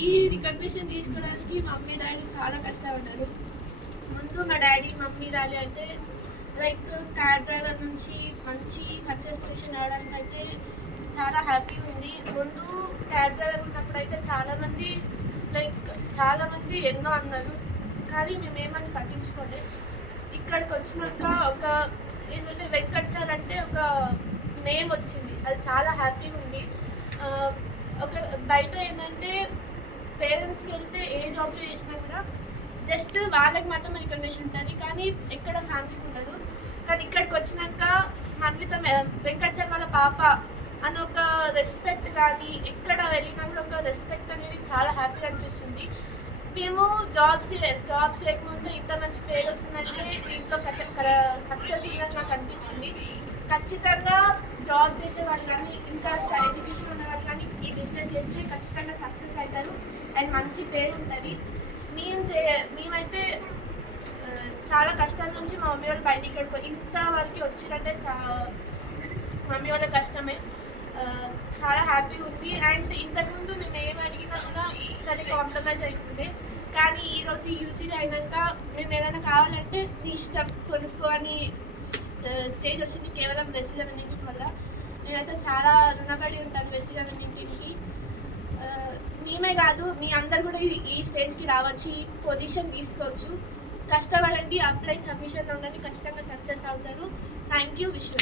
ఈ రికగ్నిషన్ తీసుకోవడానికి mummy daddy చాలా కష్టపడ్డారు. ముందు మా డాడీ మమ్మీ డాడీ అయితే లైక్ క్యాబ్ డ్రైవర్ నుంచి మంచి సక్సెస్ పొజిషన్ రావడానికి అయితే చాలా హ్యాపీ ఉంది. ముందు క్యాబ్ డ్రైవర్ ఉన్నప్పుడు అయితే చాలామంది ఎన్నో అన్నారు, కానీ మేమేమని పట్టించుకోలేదు. ఇక్కడికి వచ్చినాక ఒక ఏంటంటే వెంకట్ సార్ అంటే ఒక నేమ్ వచ్చింది, అది చాలా హ్యాపీగా ఉంది. ఒక బయట ఏంటంటే పేరెంట్స్కి వెళ్తే ఏ జాబ్లో చేసినా కూడా జస్ట్ వాళ్ళకి మాత్రం రికగ్నిషన్ ఉంటుంది, కానీ ఎక్కడ ఫ్యామిలీకి ఉండదు. కానీ ఇక్కడికి వచ్చినాక మన్విత వెంకట్ సార్ వాళ్ళ పాప అని ఒక రెస్పెక్ట్ కానీ ఎక్కడ వెళ్ళినా కూడా ఒక రెస్పెక్ట్ అనేది చాలా హ్యాపీగా అనిపిస్తుంది. మేము జాబ్స్ చేయకముందు ఇంత మంచి పేరు వస్తుందంటే దీంట్లో సక్సెస్ ఉందని నాకు అనిపించింది. ఖచ్చితంగా జాబ్ చేసే వాళ్ళు కానీ ఇంకా ఎడ్యుకేషన్ ఉన్న వాళ్ళు కానీ ఈ బిజినెస్ చేస్తే ఖచ్చితంగా సక్సెస్ అవుతారు అండ్ మంచి పేరు ఉంటుంది. మేమైతే చాలా కష్టాల నుంచి మా మమ్మీ వాళ్ళు బయటికి ఇక్కడికి ఇంతవరకు వచ్చిందంటే మమ్మీ వాళ్ళ కష్టమే. చాలా హ్యాపీగా ఉంది. అండ్ ఇంతకుముందు మేము ఏం అడిగినా కూడా సరే కాంప్రమైజ్ అవుతుండే, కానీ ఈరోజు యూసీడీ అయినాక మేము ఏమైనా కావాలంటే నీ ఇష్టం కొనుక్కో అని స్టేజ్ వచ్చింది కేవలం వెస్ట్11 వల్ల. నేనైతే చాలా రుణపడి ఉంటాను వెస్ట్11 మేమే కాదు మీ అందరు కూడా ఈ స్టేజ్కి రావచ్చు, ఈ పొజిషన్ తీసుకోవచ్చు. కష్టపడండి, అప్లై సబ్మిషన్లో ఉండండి, ఖచ్చితంగా సక్సెస్ అవుతారు. Thank you. Wish you.